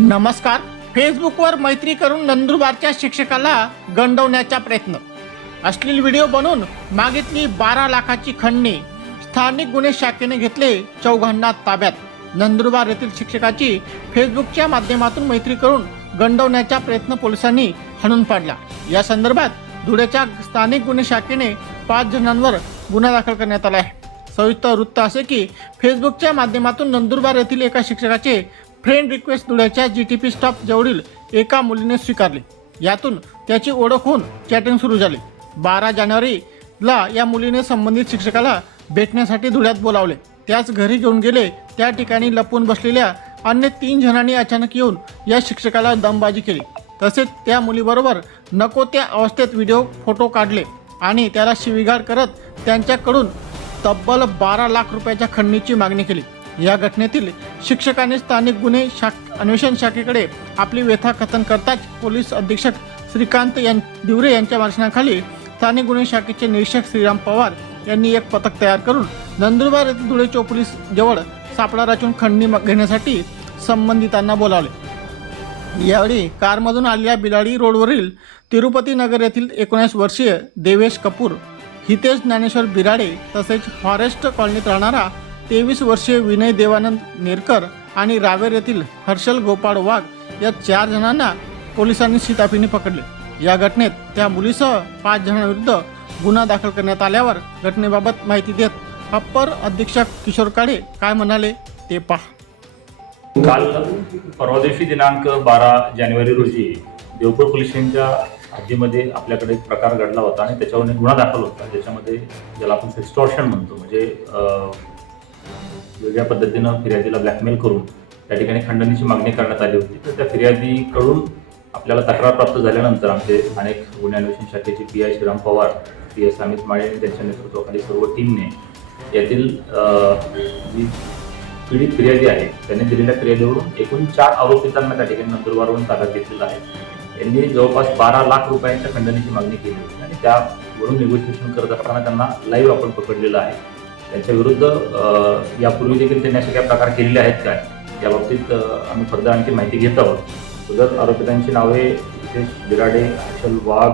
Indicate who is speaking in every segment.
Speaker 1: नमस्कार. फेसबुकवर मैत्री करून नंदुरबारच्या शिक्षकाला गंडवण्याचा प्रयत्न. अश्लील व्हिडिओ बनवून मागितली बारा लाखाची खंडणी. स्थानिक गुन्हे शाखेने घेतले चौघांना ताब्यात. नंदुरबार येथील शिक्षकाची फेसबुकच्या माध्यमातून मैत्री करून गंडवण्याचा प्रयत्न पोलिसांनी हाणून पाडला. या संदर्भात धुळ्याच्या स्थानिक गुन्हे शाखेने पाच जणांवर गुन्हा दाखल करण्यात आला आहे. संयुक्त वृत्त असे की फेसबुकच्या माध्यमातून नंदुरबार येथील एका शिक्षकाचे फ्रेंड रिक्वेस्ट धुळ्याच्या जी टी पी स्टॉप जवळील एका मुलीने स्वीकारली. यातून त्याची ओळख होऊन चॅटिंग सुरू झाली. बारा जानेवारीला या मुलीने संबंधित शिक्षकाला भेटण्यासाठी धुळ्यात बोलावले. त्याच घरी घेऊन गेले. त्या ठिकाणी लपून बसलेल्या अन्य तीन जणांनी अचानक येऊन या शिक्षकाला दमबाजी केली. तसेच त्या मुलीबरोबर नको त्या अवस्थेत व्हिडिओ फोटो काढले आणि त्याला शिवीगाळ करत त्यांच्याकडून तब्बल बारा लाख रुपयाच्या खंडणीची मागणी केली. या घटनेतील शिक्षकाने स्थानिक गुन्हे शाख अन्वेषण शाखेकडे आपली व्यथा कथन करताच पोलीस अधीक्षक श्रीकांत यां दिवरे यांच्या मार्गदर्शनाखाली स्थानिक गुन्हे शाखेचे निरीक्षक श्रीराम पवार यांनी एक पथक तयार करून नंदुरबार येथील धुळे चोपडीस जवळ सापळा रचून खंडणी घेण्यासाठी संबंधितांना बोलावले. यावेळी कारमधून आलेल्या बिलाडी रोडवरील तिरुपती नगर येथील एकोणीस वर्षीय देवेश कपूर हितेश ज्ञानेश्वर बिराडे तसेच फॉरेस्ट कॉलनीत राहणारा तेवीस वर्षीय विनय देवानंद नेरकर आणि रावेर येथील हर्षल गोपाळ वाघ या चार जणांना पोलिसांनी शिताफीने पकडले. या घटनेत त्या मुलीसह पाच जणांविरुद्ध गुन्हा दाखल करण्यात आल्यावर घटनेबाबत माहिती देत अप्पर अधीक्षक किशोर काळे काय म्हणाले ते पहा.
Speaker 2: काल परवा दिवशी दिनांक बारा जानेवारी रोजी देवपूर पोलिसांच्या हद्दीमध्ये आपल्याकडे एक प्रकार घडला होता आणि त्याच्यावर गुन्हा दाखल होता. ज्याच्यामध्ये ज्याला आपण एक्स्टॉर्शन म्हणतो. म्हणजे वेगळ्या पद्धतीनं फिर्यादीला ब्लॅकमेल करून त्या ठिकाणी खंडणीची मागणी करण्यात आली होती. तर त्या फिर्यादीकडून आपल्याला तक्रार प्राप्त झाल्यानंतर आमचे अनेक गुन्हे अन्वेषण शाखेचे P I Shriram Pawar P S Amit Male त्यांच्या नेतृत्वाखाली सर्व टीमने यातील जी पीडित फिर्यादी आहे त्यांनी दिलेल्या फिर्यादीवरून एकूण चार आरोपितांना त्या ठिकाणी नंदुरबारवरून ताब्यात घेतलेला आहे. यांनी जवळपास बारा लाख रुपयांच्या खंडणीची मागणी केली होती आणि त्यावरून निगोशिएशन करत असताना त्यांना लाईव्ह आपण पकडलेलं आहे. त्यांच्या विरुद्ध यापूर्वी देखील त्यांनी असे काही प्रकार केलेले आहेत काय या बाबतीत आम्ही फर्दर आणखी माहिती घेत आहोत. जर आरोपितांची नावे विशेष बिराडे हर्षल वाघ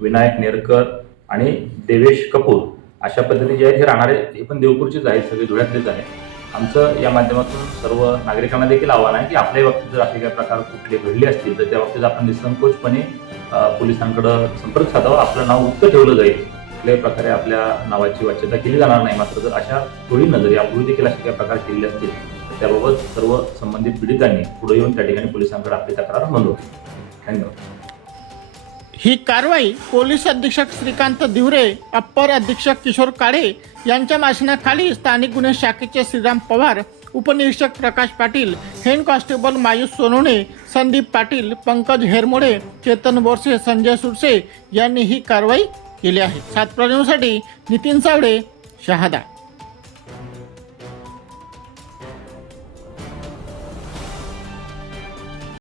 Speaker 2: विनायक नेरकर आणि देवेश कपूर अशा पद्धतीने जे आहेत हे राहणारे हे पण देवपूरचेच आहेत सगळे धुळ्यातलेच आहेत. आमचं या माध्यमातून सर्व नागरिकांना देखील आव्हान आहे की आपल्या बाबतीत जर असे काही प्रकार कुठले घडले असतील तर त्या बाबतीत आपण निसंकोचपणे पोलिसांकडं संपर्क साधावा आपलं नाव उक्त ठेवलं जाईल. कुठल्याही प्रकारे आपल्या नावाची वाच्यता केली जाणार नाही मात्र जर अशा थोडी नजर यापूर्वी देखील असे काही प्रकार केलेले असतील तर त्याबाबत सर्व संबंधित पीडितांनी पुढे येऊन त्या ठिकाणी पोलिसांकडे आपली तक्रार नोंदवली. धन्यवाद.
Speaker 1: ही कारवाई पोलीस अधीक्षक श्रीकांत दिवरे अप्पर अधीक्षक किशोर काळे यांच्या माशनाखाली स्थानिक गुन्हे शाखेचे श्रीराम पवार उपनिरीक्षक प्रकाश पाटील हेड कॉन्स्टेबल मायूस सोनवणे संदीप पाटील पंकज हेरमोडे चेतन बोरसे संजय सुरसे यांनी ही कारवाई केले आहे सात न्यूजसाठी नितीन सावडे शहादा.